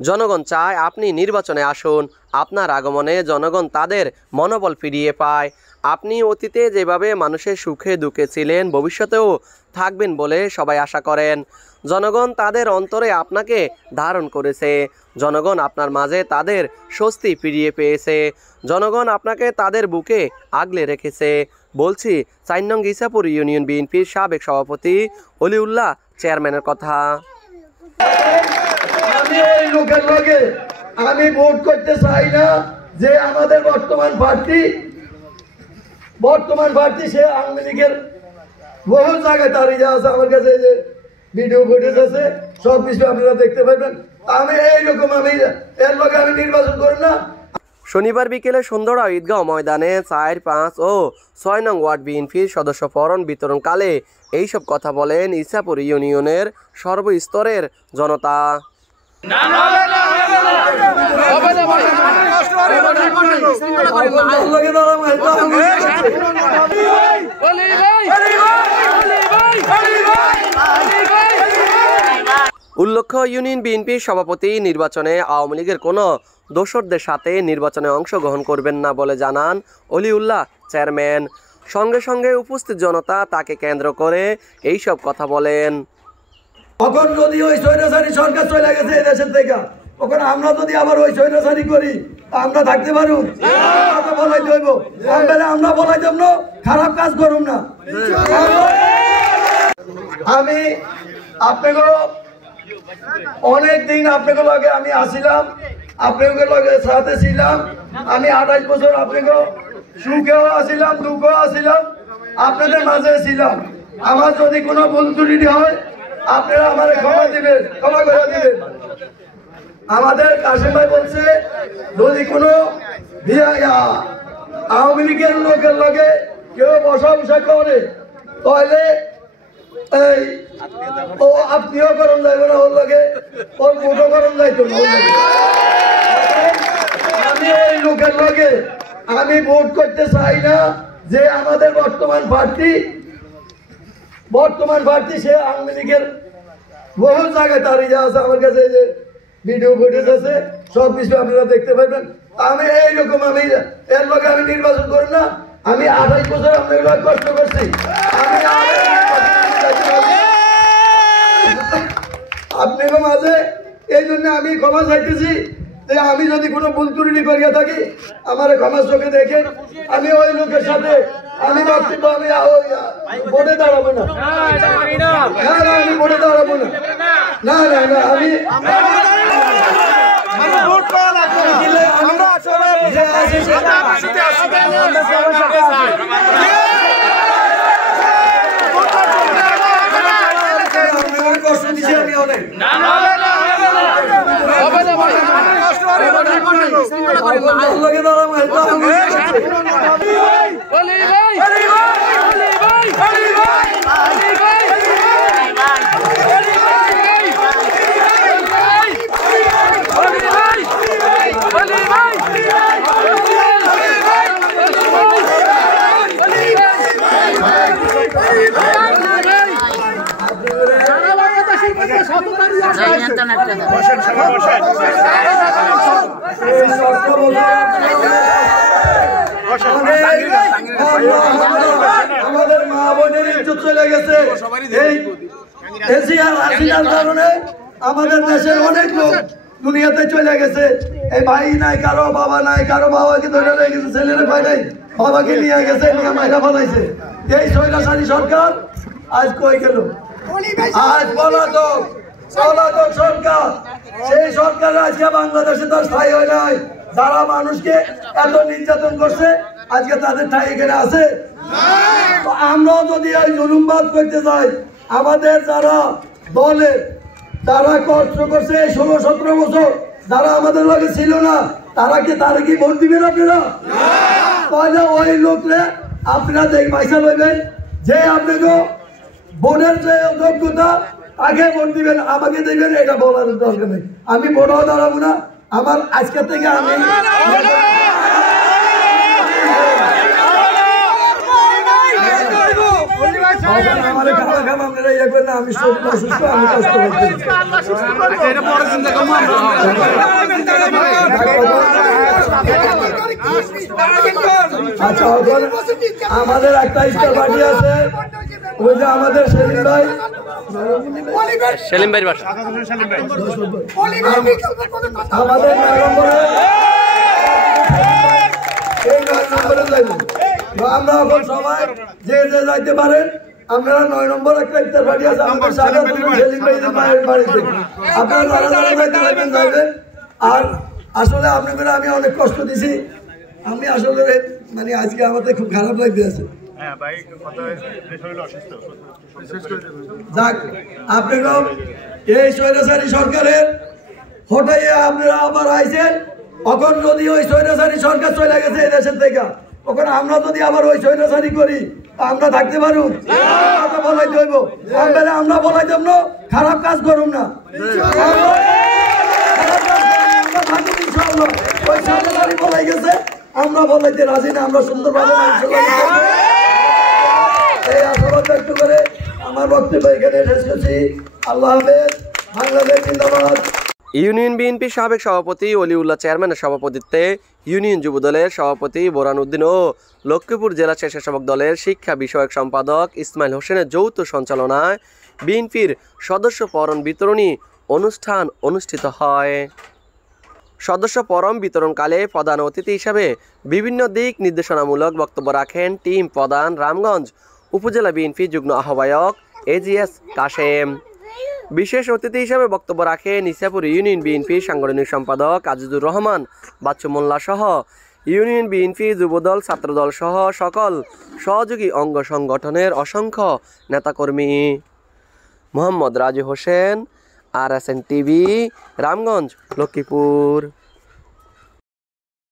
জনগণ চায় আপনি নির্বাচনে আসুন। আপনার আগমনে জনগণ তাদের মনোবল ফিরিয়ে পায়। আপনি অতীতে যেভাবে মানুষের সুখে দুঃখে ছিলেন, ভবিষ্যতেও থাকবেন বলে সবাই আশা করেন। জনগণ তাদের অন্তরে আপনাকে ধারণ করেছে। জনগণ আপনার মাঝে তাদের স্বস্তি ফিরিয়ে পেয়েছে। জনগণ আপনাকে তাদের বুকে আগলে রেখেছে। বলছি ৪ নং ইসাপুর ইউনিয়ন বিএনপির সাবেক সভাপতি অলিউল্লাহ চেয়ারম্যানের কথা। আমি এই লোকের লগে আমি ভোট করতে চাই না। যে আমাদের বর্তমান প্রার্থী সে আওয়ামী লীগের বহু জায়গায় দাঁড়িয়ে আছে। আমার কাছে যে ভিডিও ফুটেজ আছে, সব কিছু আপনারা দেখতে পাবেন। আমি এইরকম এর লগে আমি নির্বাচন করি না। শনিবার বিকেলে সুন্দরা ঈদগাঁও ময়দানে ৪, ৫ ও ৬ নং ওয়ার্ড বিএনপির সদস্য ফরম বিতরণকালে এইসব কথা বলেন ইসাপুর ইউনিয়নের সর্বস্তরের জনতা। উল্লেখ্য, ইউনিয়ন বিএনপির সভাপতি নির্বাচনে আওয়ামী লীগের কোনো দোসরদের সাথে নির্বাচনে অংশগ্রহণ করবেন না বলে জানান অলিউল্লাহ চেয়ারম্যান। সঙ্গে সঙ্গে উপস্থিত জনতা তাকে কেন্দ্র করে এইসব কথা বলেন। তখন যদি ওই স্বৈরাচারী সরকার চলে গেছে এই দেশের থেকে, তখন আমরা যদি আবার ওই স্বৈরাচারী করি আমরা থাকতে পারব? বলাইতে হইব। আমরা বলাই দেব না, খারাপ কাজ করুন না। আমি আপনাকে অনেকদিন আপনাকে লগে আমি আসিলাম, আপনাকে লগে সাথে ছিলাম। আমি 28 বছর আপনাকে সুখেও আসিলাম, দুঃখেও আসিলাম, আপনাদের মাঝে ছিলাম। আমার যদি কোনো ভুল ত্রুটি হয় আপনারা আমার ক্ষমা করে দিবেন। আমাদের কাশিম ভাই বলছে যদি কোনো আওয়ামী লীগের লোকের লগে কেউ বসা উষা করে তাহলে এই ও আত্মীয়করণ যাইবে না, ওর লগে ওর ভোটকরণ যাইতো না। আমি এই লোকের লগে আমি ভোট করতে চাই না। যে আমাদের বর্তমান প্রার্থী সে আওয়ামী লীগের বহু জায়গায় দাঁড়িয়ে আছে। আমার কাছে যে ভিডিও ফুটেজ আছে, সব কিছু আপনারা দেখতে পাবেন। আমি এইরকম এর লগে আমি নির্বাচন করি না। আমি 28 বছর আপনাদের কষ্ট করছি। আপনাদের মাঝে এই জন্য আমি ক্ষমা চাইতেছি যে আমি যদি কোনো ভুল ত্রুটি করিয়া থাকি আমার ক্ষমার চোখে দেখেন। আমি ওই লোকের সাথে আমি বক্তব্য আমি ভোটে দাঁড়াবো না। আমি ভোটে দাঁড়াবো না। না আমি কষ্ট দিচ্ছি আমি অনেক। আমাদের মা বোনের ইজ্জত চলে গেছে কারণে। আমাদের দেশের অনেক লোক দুনিয়াতে চলে গেছে। এই ভাই নাই, কারো বাবা নাই, কারো বাবাকে ধরে নিয়ে গেছে, ছেলেরা ভাই নাই, বাবাকে নিয়ে গেছে, নিয়ে মাইরা ফেলাইছে। এই স্বৈরাচারী সরকার আজ কই গেল? আজ পলাতক সরকার। সেই সরকার আজকে বাংলাদেশে তার স্থায়ী হয় নাই। যারা মানুষকে এত নির্যাতন করছে আজকে তাদের ঠাই এখানে আছে। আমরাও যদি এই জুলুমবাদ করতে যাই, আমাদের যারা দলের যারা কষ্ট করছে 16-17 বছর যারা আমাদের লগে ছিল না, তারা কি ভোট দিবেন আপনারা? তাহলে ওই লোকরে আপনারা পয়সা লইবেন যে আপনাকে ভোটের যে যোগ্যতা আগে ভোট দিবেন, আমাকে দিবেন, এটা বলার দরকার নেই। আমি ভোটও দাঁড়াবো না। আমার আজকে থেকে আমি আমার খাওয়া খাম আপনারা ইয়ে করেন না, আমি শরীর অসুস্থ, আমি কষ্ট করছি। আচ্ছা, আমাদের একটা ইস্টার পার্টি আছে, ওই যে আমাদের সেলিম ভাই, সেলিম ভাইয়ের বাসা আমাদের 9 নম্বরে, এই 9 নম্বরে যাইবেন। আমরা এখন সবাই যে যে যাইতে পারেন, আপনারা 9 নম্বর একটা ইফতার পার্টি আছে আমাদের সাগর সেলিম ভাইদের মায়ের বাড়িতে, আপনারা যারা যারা যাইতে পারবেন যাইবেন। আর আসলে আপনাদের আমি অনেক কষ্ট দিছি, আমি আসলে মানে আজকে আমাদের খুব খারাপ লাগতে আছে। যাক, আপনারাও এই স্বৈরাচারী সরকারের হটাইয়ে আপনারা আবার আইছেন। এখন যদি ওই স্বৈরাচারী সরকার চলে গেছে এই দেশের থেকে, ওখানে আমরা যদি আবার ওই স্বৈরাচারী করি আমরা থাকতে পারুম? বলাইতে হইব, আমরা বলাই দেব না, খারাপ কাজ করুম না। ওই স্বৈরাচারী বলাই গেছে, আমরা বলাইতে রাজি না, আমরা সুন্দরভাবে এই আশাবাদ ব্যক্ত করে আমার বক্তব্য এখানে শেষ করছি। আল্লাহ হাফেজ। বাংলাদেশ জিন্দাবাদ। ইউনিয়ন বিএনপির সাবেক সভাপতি অলিউল্লাহ চেয়ারম্যানের সভাপতিত্বে ইউনিয়ন যুবদলের সভাপতি বোরহান উদ্দিন ও লক্ষ্মীপুর জেলা স্বেচ্ছাসেবক দলের শিক্ষা বিষয়ক সম্পাদক ইসমাইল হোসেনের যৌথ সঞ্চালনায় বিএনপির সদস্য পরম বিতরণী অনুষ্ঠান অনুষ্ঠিত হয়। সদস্য পরম বিতরণকালে প্রধান অতিথি হিসাবে বিভিন্ন দিক নির্দেশনামূলক বক্তব্য রাখেন টিম প্রধান রামগঞ্জ উপজেলা বিএনপি যুগ্ম আহ্বায়ক এজিএস কাশেম। বিশেষ অতিথি হিসেবে বক্তব্য রাখেন ইসাপুর ইউনিয়ন বিএনপি সাংগঠনিক সম্পাদক আজিজুর রহমান বাচ্চু মোল্লা সহ ইউনিয়ন বিএনপি যুবদল ছাত্রদল সহ সকল সহযোগী অঙ্গ সংগঠনের অসংখ্য নেতাকর্মী। Mohammad Raju Hossain, RSN TV, Ramganj, Lakshmipur.